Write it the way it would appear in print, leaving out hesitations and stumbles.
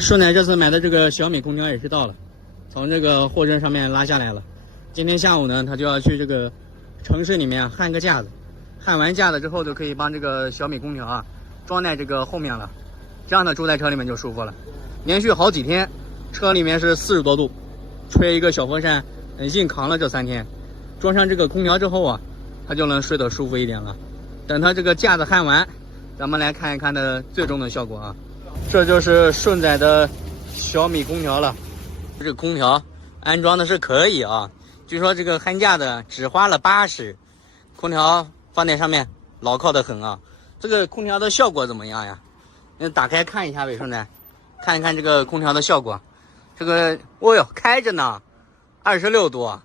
顺仔这次买的这个小米空调也是到了，从这个货车上面拉下来了。今天下午呢，他就要去这个城市里面焊个架子，焊完架子之后就可以帮这个小米空调啊装在这个后面了，这样呢住在车里面就舒服了。连续好几天，车里面是40多度，吹一个小风扇，硬扛了这3天。装上这个空调之后啊，他就能睡得舒服一点了。等他这个架子焊完，咱们来看一看它最终的效果啊。这就是顺仔的小米空调了。这个空调安装的是可以啊，据说这个焊架的只花了80，空调放在上面牢靠的很啊。这个空调的效果怎么样呀？打开看一下呗，顺仔，看一看这个空调的效果。这个，哦哟，开着呢，26度啊。